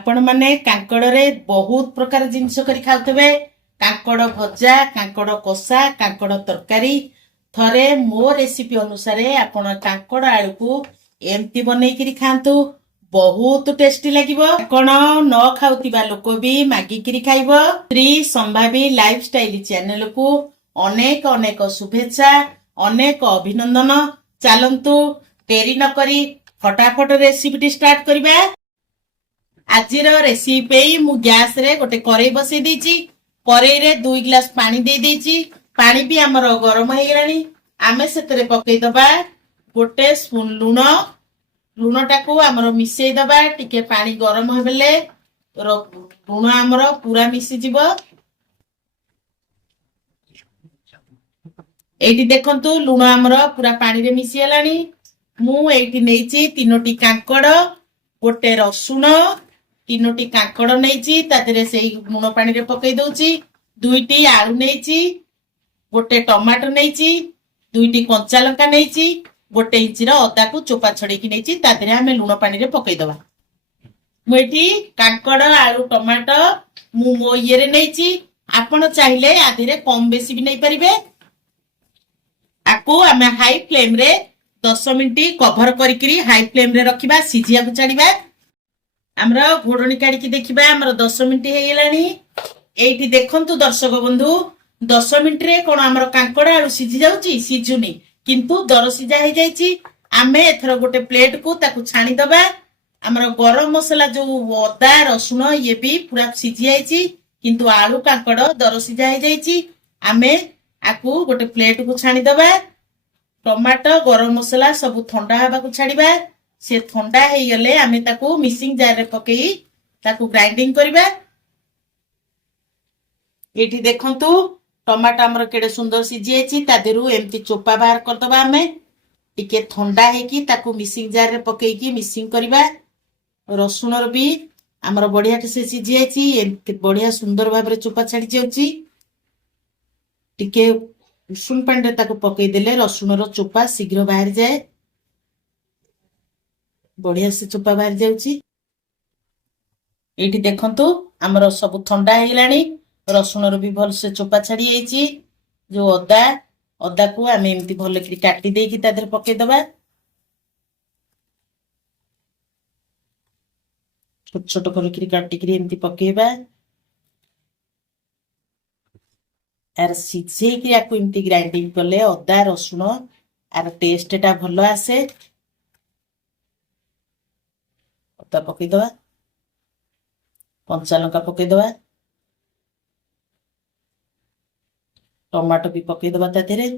आपण माने कांकड़ रे बहुत प्रकार जिनस करी खाउतबे। कांकड़ भजा, कांकड़ कषा, कांकड़ तरकारी। थरे मो रेसिपी अनुसार आपण कांकड़ आलू को एमती बनै करी खांतु, बहुत टेस्टी लागिबो। कोन न खाउतिबा लोक भी मागी करी खाइबो। श्री संभावी लाइफस्टाइल चैनल को अनेक अनेक शुभेच्छा, अनेक अभिनंदन। चलंतु देरी न करी फटाफट रेसिपी स्टार्ट करिबा। आजिर रेसिपी मु गैस रे गोटे करेई बसई देछि। करेई रे 2 गिलास पानी दे देछि। पानी भी हमर गरम हो गेलानी। आमे सेतरे पकई दबा गोटे स्पून लूण। लूण टाकू हमर मिसई दबा। टिके पानी गरम होबेले लूण हमर पूरा मिसी जिवो। एठी देखंतु लूण हमर पूरा पानी रे मिसी गेलानी। मु एठी नेछि 3टी कांकड़, गोटे रसुण, 3टी कांकड़ नेछि तातेरे सेई लूण पानी रे पकई दोछि। 2टी आलू नेछि, गोटे टमाटो नेछि, 2टी कंचा लंका नेछि, गोटे इंची रो अदा को चोपा छडेकी कि नेछि तातेरे हमें लूण पानी रे पकई दबा। मु एठी कांकड़, आलू, टमाटो मु मो इये रे नेछि। आपण चाहिले आधीरे कम बेसी भी नै परिबे। आकु हमें हाई फ्लेम रे 10 मिनिट कवर करिकरी हाई फ्लेम रे रखिबा, सिझिया को छाड़िबा। हमरा घोड़णी काढिकी देखिबा हमर 10 मिनिट हे गेलानी। एठी देखंतु दर्शक बंधु 10 मिनिट रे कोन हमर कांकड़ आलू सिझि जाउची, सिझुनी किंतु दर सिझा हे जाईची। आमे एथरो गोटे प्लेट को ताकू छाणी दबा। हमर गरम मसला जो अदा रसुण ये भी पूरा सिझि जाईची किंतु आलू कांकड़ दर सिझा हे जाईची। आमे आकू गोटे प्लेट को छाणी दबा। टमाटो गरम मसला सब ठंडा हवा को छाड़िबा। से ठंडा हे गले आमे ताकू मिक्सिंग जार रे पकेई ताकू ग्राइंडिंग करिबा। एठी देखंतु टमाटो हमर केडे सुंदर सिझि जाईची। ता देरु एम्ति चोपा बाहर कर दबा। आमे टिके ठंडा हे की ताकू मिक्सिंग जार रे पकेई की मिक्सिंग करिबा। रसुण रो भी हमर बढ़िया से सिझि जाईची। एम्ति बढ़िया सुंदर भाबरे चोपा छाड़ी जाउची। टिके उषुम पानी रे ताकू पकेई देले रसुण रो चोपा शीघ्र बाहर जाए। बढ़िया से चोपा बाहर जाउची। एठी देखंतु हमर सब ठंडा हे गेलानी। रसुण रो भी भल से चोपा छाड़ी जाईची। जो अदा को आमे एम्ति भल करी काटी देकी ता देर पकेई दबा। छोट छोट करी काटी करी एम्ति पकेइबा। आर सिझे कि याकू एम्ति ग्राइंडिंग करले अदा रसुण आर टेस्ट टा भलो आसे। अदा पकई दबा, कंचा लंका पकई दबा, टमाटो भी पकई दबा ता देरे।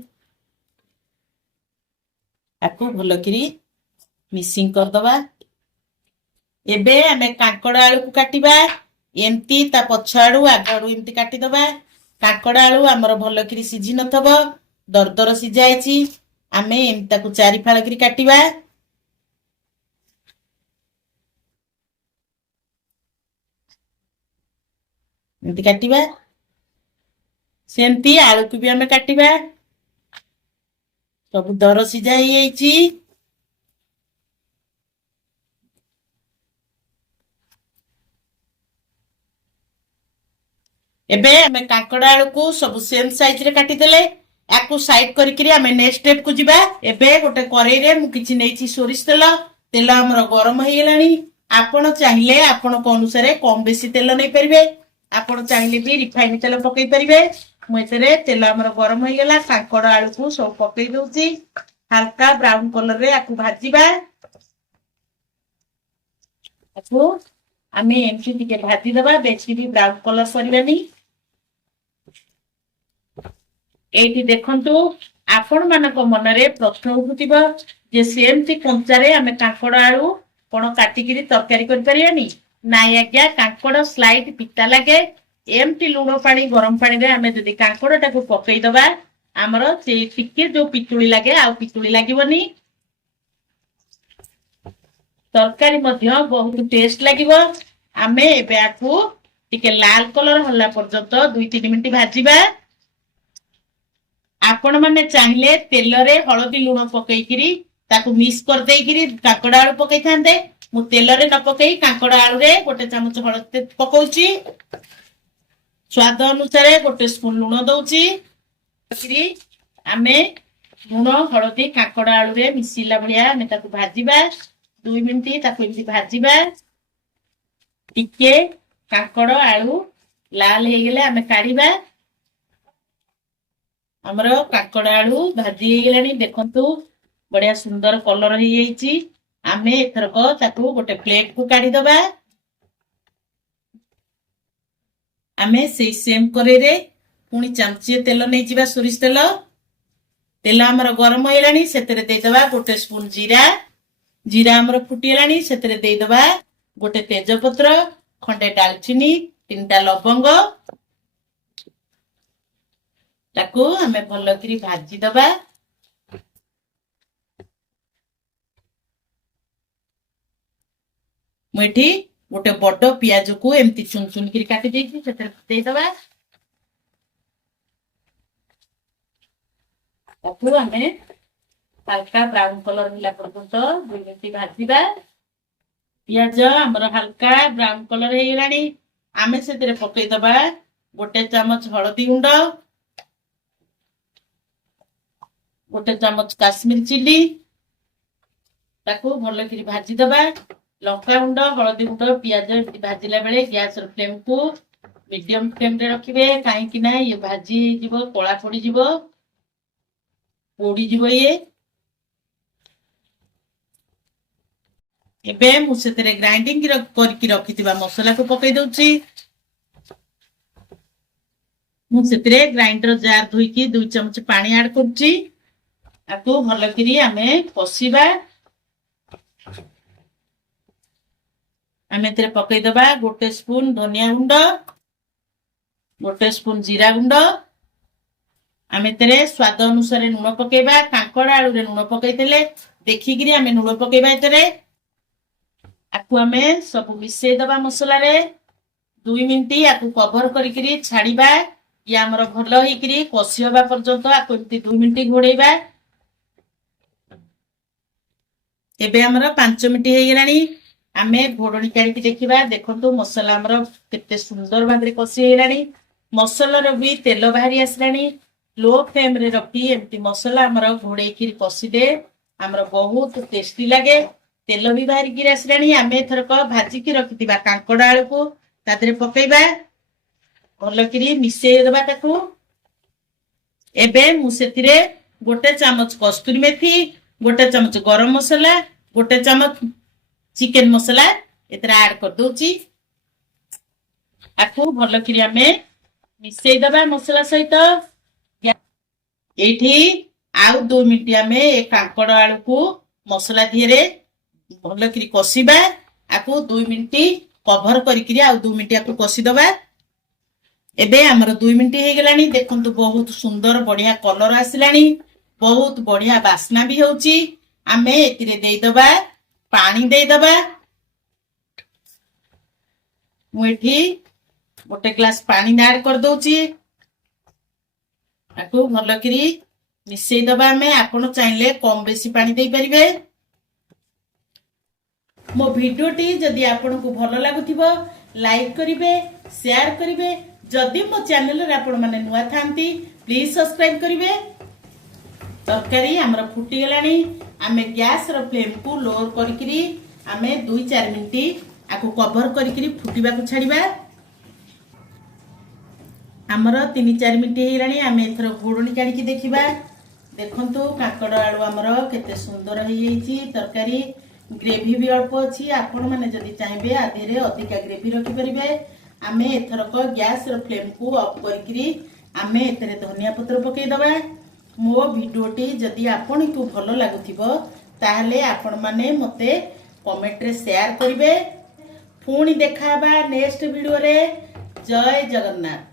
आकू भलो करी मिक्सिंग कर दबा। एबे हमें कांकड़ आलू को काटिबा। एम्ति ता पछाडू आगाडू एम्ति काटी दबा। कांकड़ आलू हमर भलो करी सिझी नथबो, दरदर सिझाइची। आमे एम्ति ताकू चारि फाळ करी काटिबा। एम्ति काटिबा। सेम्ति आलू को भी हमें काटिबा। सब दर सिझा हे जाईची। एबे हमें कांकड़ आलू को सब सेम साइज रे काटी देले। याकू साइड करिकरी हमें नेक्स्ट स्टेप को जिबा। एबे गोटे करेई रे मु किछि नेछि सोरिष तेल। तेल हमर गरम हे गेलानी। आपण चाहिले आपण को अनुसार कम बेसी तेल नै परिबे। आपण चाहिले भी रिफाइन तेल पकई परिबे। मु एतरे तेल हमर गरम हे गेला। कांकड़ आलू को सब पकई दोछि। हल्का ब्राउन कलर रे याकू भाजिबा। याकू आमे एमसी टिके भाजी दबा। बेसी भी ब्राउन कलर करबानी। एठी देखंतु आपण मानक मनरे प्रश्न उठुतिबा जे सेमती कंचारे हमें कांकड़ आलू कोन काटी करी तरकारी कर परियानी। नाइ आज्ञा, कांकड़ स्लाइट पिता लागे। एमती लूण पानी गरम पानी रे हमें जदी कांकड़ टाको पकई दबा हमर से टिके जो पितुली लागे आ पितुली लागिवनी। तरकारी मध्य बहुत टेस्ट लागिवो। आमे एबे आकू टिके लाल कलर होला पर्यंत 2-3 मिनिट भाजिबा। आपण माने चाहिले तेल रे हळदी लूण पकई करी ताकू मिक्स कर देई करी कांकड़ आलू पकई थांदे। मु तेलरे न पकई कांकड़ आलू रे गोटे चामच हळदी पकाउची स्वाद अनुसार गोटे स्पून लूण दउची आमे लूण हळदी कांकड़ आलू रे मिसिला भलिया आमे ताकू भाजीबा 2 मिनिट ताकू एमती भाजीबा टिके कांकड़ आलू लाल हे गेले आमे काढीबा हमरो कांकड़ आलू भाजी हे गेलानी देखंतु बढ़िया सुंदर कलर हे जाईची आमे एथरक ताकू गोटे प्लेट को काढी दबा आमे सेई सेम करे रे पुनी चामचे तेल नै जिबा सोरिष तेल तेल हमरो गरम हेलानी सेतरे दे दबा गोटे स्पून जीरा जीरा हमरो फुटी हेलानी सेतरे दे दबा गोटे तेजपत्र खंडे दालचीनी 3टा लवंग ताकू हमें भलो करी भाजी दबा मुठी गोटे बड़ पियाज को एमती चुन चुन करी काटी देछि सेते दे दबा ताकू हमें हल्का ब्राउन कलर हिला पर्यंत 2 मिनिट भाजीबा पियाज हमर हल्का ब्राउन कलर हे गेलानी आमे सेते पकई दबा गोटे चामच हळदी गुंड गोटे चामच काश्मीर चिली ताकू भलो करी भाजी दबा लंका गुंड हळदी गुंड पियाज भाजिला बेले गैस फ्लेम को मीडियम फ्लेम रे रखिबे काहे कि ना ये भाजी जीवो कोला पड़ी जीवो पोड़ी जीवो ये एबे मु सेतरे ग्राइंडिंग करके रखितिबा मसाला को पकई दउची मु सेतरे ग्राइंडर जार धोई की 2 चमच पानी ऐड करची आको भलो करी आमे कसीबा आमे तेरे पकई दबा गोटे स्पून धनिया गुंड गोटे स्पून जीरा गुंड आमे तेरे स्वाद अनुसार लूण पकेबा कांकड़ आलू रे लूण पकईतेले देखि गिरी आमे लूण पकेबा तेरे आकु आमे सब मिसै दबा मसला रे 2 मिनिट आकु कवर करी छाड़ीबा या हमर भलो हिकरी कसिबा पर्यंत आकु एमती 2 मिनिट घोड़ेबा एबे हमर 5 मिनिट हे गेलानी आमे घोड़नी काढी देखिबा देखंतु मसला हमर केते सुंदर भाबरे कसी हेलानी मसला रो भी तेल बाहरी आसलानी लो फ्लेम रे रखी एमती मसला हमर घोड़े की कसी दे हमर बहुत टेस्टी लागे तेल भी बाहरी की आसलानी आमे थरक भाजी की रखितिबा कांकड़ आलू को तादरे पकेइबा भलो करी मिसै दबा ताकू एबे मु सेतिरे गोटे चामच कस्तूरी मेथी गोटे चामच गरम मसला गोटे चामच चिकन मसला एतरा ऐड कर दोची आकू भलो करी हमें मिसै दबा मसला सहित एठी आउ 2 मिनिट हमें ए कांकड़ आलू को मसला दिरे भलो करी कसीबा आकू 2 मिनिट कवर करी आउ 2 मिनिट आकू कसी दबा एबे हमर 2 मिनिट हे गेलानी देखंतु बहुत सुंदर बढ़िया कलर आसिलानी बहुत बढ़िया बास्ना भी होची आमे एतिरे देई दबा पानी दे दबा मुठी गोटे ग्लास पानी ऐड कर दोची आकू भलो करी मिसै दबा में आपण चाहिले कम बेसी पानी दे परिबे मो वीडियो टी जदी आपण को भलो लागुथिबो लाइक करिवे शेयर करिवे जदी मो चैनल रे आपण माने नुआ थांती प्लीज सब्सक्राइब करिवे तरकारी हमरा फुटी गेलानी आमे गैस रो फ्लेम को लोअर करिकरी आमे 2-4 मिनिट आकु कवर करिकरी फुटीबा को छाड़ीबा हमर 3-4 मिनिट हेलानी आमे एथरो घोड़नी काढी की देखिबा देखंतु कांकड़ आलू हमर केते सुंदर हे जाईची तरकारी ग्रेवी भी अल्प अछि आपण माने जदी चाहबे आधेरे अधिका ग्रेवी रखि परिबे आमे एथरक गैस रो फ्लेम को ऑफ करिकरी आमे एतरे धनिया पत्र पके दबा मो वीडियोटी जदी आपण को भलो लागुथिबो ताहले आपण माने मते कमेंट रे शेयर करिवे पुणी देखाबा नेक्स्ट वीडियो रे जय जगन्नाथ।